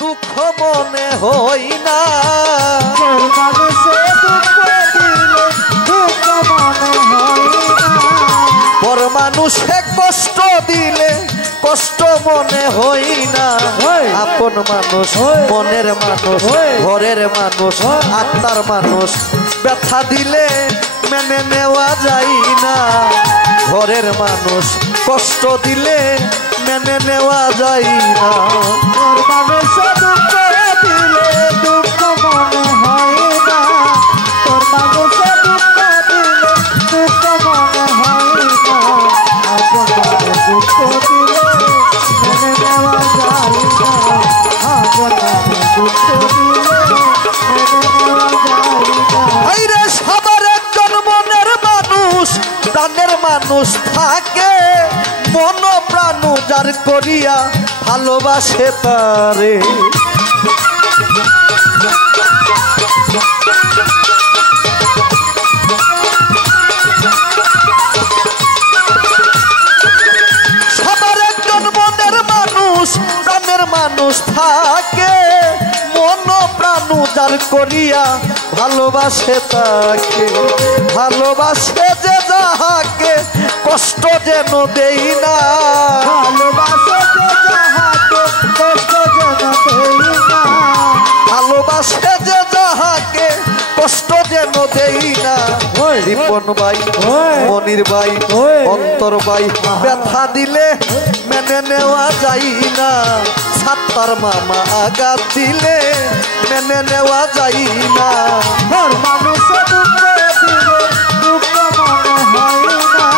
দুঃখ মনে হই না, মানুষে দুঃখ দিলে দুঃখ মনে হয় না, পর মানুষে কষ্ট দিলে কষ্ট মনে হই না। আপন মানুষ, মনের মানুষ, ঘরের মানুষ, আত্মার মানুষ, ব্যথা দিলে মেনে নেওয়া যায় না। ঘরের মানুষ কষ্ট দিলে মেনে নেওয়া যায় না। মানুষে দুঃখ দিলে দুঃখ মনে হয় না, তোর মানুষে দুঃখ দিলে দুঃখ মনে হয় না, আপন মানুষ দুঃখ দিলে মেনে নেওয়া যায় না, আপন মানুষ দুঃখ দিলে মেনে নেওয়া যায় না। হায়রে সবার একজন মনের মানুষ, প্রাণের মানুষ থাকে, মন প্রাণ যার করিয়া ভালোবাসে তারে। সবার একজন মনের মানুষ, প্রাণের মানুষ থাকে, মন প্রাণ যার করিয়া ভালোবাসে তাকে। ভালোবাসে যে যাহাকে কষ্ট যেন দেই না, ভালোবাসে যে যাহাকে কষ্ট যেন দেই না, ভালোবাসে যে যাহাকে কষ্ট যেন দেই না। রিপন ভাই, মনির ভাই, অন্তর ভাই, ব্যথা দিলে মেনে নেওয়া যায় না। সাত্তার মামা আঘাত দিলে মেনে নেওয়া যায় না। তোর মানুষে দুঃখ দিলে দুঃখ মনে হয় না,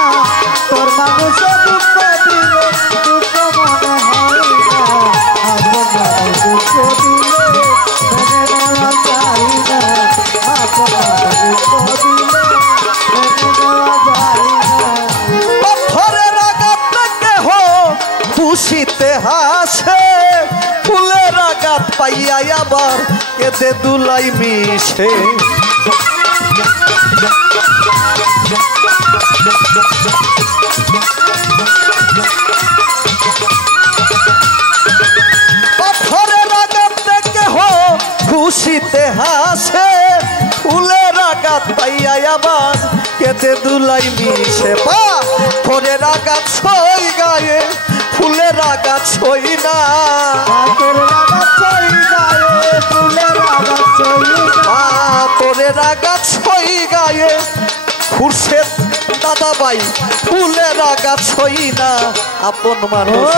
তোর মানুষে দুঃখ দিলে দুঃখ মনে হয় না, আপন মানুষ দুঃখ দিলে মেনে নেওয়া যায় না, আপন মানুষ দুঃখ দিলে মেনে নেওয়া যায় না। পাথরের আঘাত থেকে খুশিতে হাসে, ফুলের আঘাত পাইয়া আবার কেঁদে দুলাই মিশে। পাথরের আঘাত থেকে খুশিতে হাসে, ফুলের আঘাত পাইয়া আবার কেঁদে দুলাই মিশে। পাথরের আঘাত সই গায়ে, ফুলের আঘাত সই না, তোর আঘাত সই গায়ে, ফুলের আঘাত সই না, তোরের আঘাত সই গায়ে। খুরশেদ দাদা ভাই, ফুলের আঘাত সই না। আপন মানুষ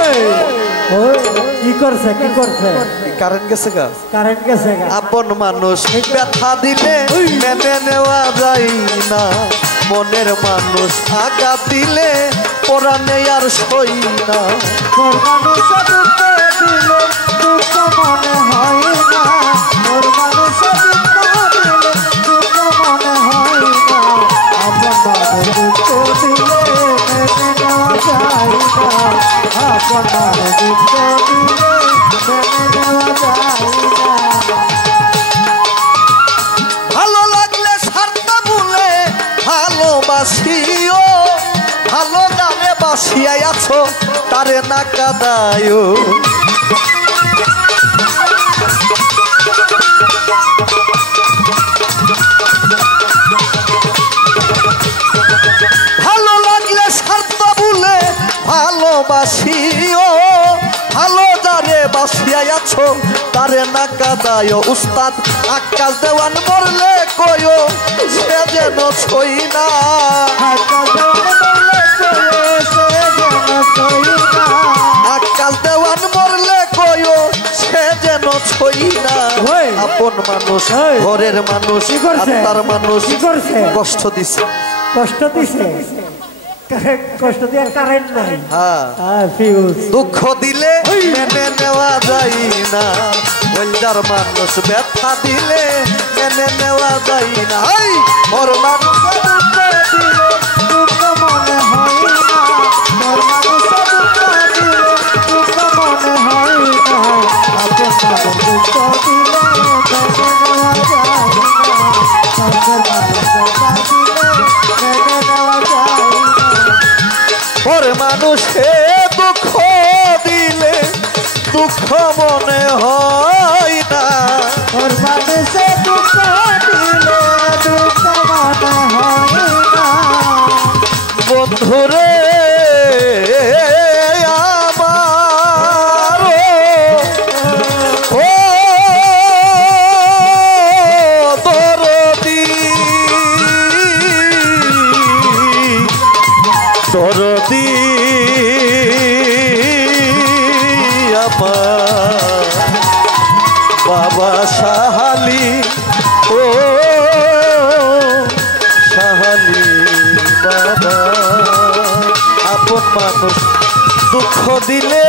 কি করছে কি করছে, কারেন্ট গেছে গা, কারেন্ট গেছে গা। আপন মানুষ ব্যথা দিলে মেনে নেওয়া যায় না। মনের মানুষ আঘাত দিলে পরাণে আর সই না। তোর মানুষে দুঃখ দিলে দুঃখ মনে হয় না, তোর মানুষে দুঃখ দিলে দুঃখ মনে হয় না, আপন মানুষ দুঃখ দিলে মেনে নেওয়া যায় না, আপন মানুষ দুঃখ দিলে মেনে নেওয়া যায় না। ভালো লাগলে সারতা বলে ভালোবাসিও, ভালো জানে বাসিয়াই আছো তারে না কাদায়ও। ভালো লাগলে সারতা বলে ভালোবাসিও, ভালো জানে বাসিয়াই আছো তারে না কাদায়ও। উস্তাদ আকাশ দেওয়ান মরলে কয়ো সে যেন ছই না, আকাশ দেওয়ান মরলে কয়ো সে যেন ছই না। আপন মানুষ, ঘরের মানুষ, আত্মার মানুষ কষ্ট দিছে, কষ্ট দিছে, কষ্ট দিয়ে কারেন্ট নাই, ফিউজ। দুঃখ দিলে মেনে নেওয়া যায় না। ওইটার মানুষ ব্যথা দিলে মেনে নেওয়া যায় না। ওর মানুষ দুঃখ দিলে দুঃখ মনে হয় না, মোর মানুষে দুঃখ দিলে দুঃখ মনে হয় না, আপন মানুষ দুঃখ দিলে মেনে নেওয়া যায় না, আপন মানুষ দুঃখ দিলে মেনে নেওয়া যায় না। ওর মানুষে দুঃখ দিলে দুঃখ মনে হয় বাবা সাহালি ও সাহালি বাবা আপন মানুষ দুঃখ দিলে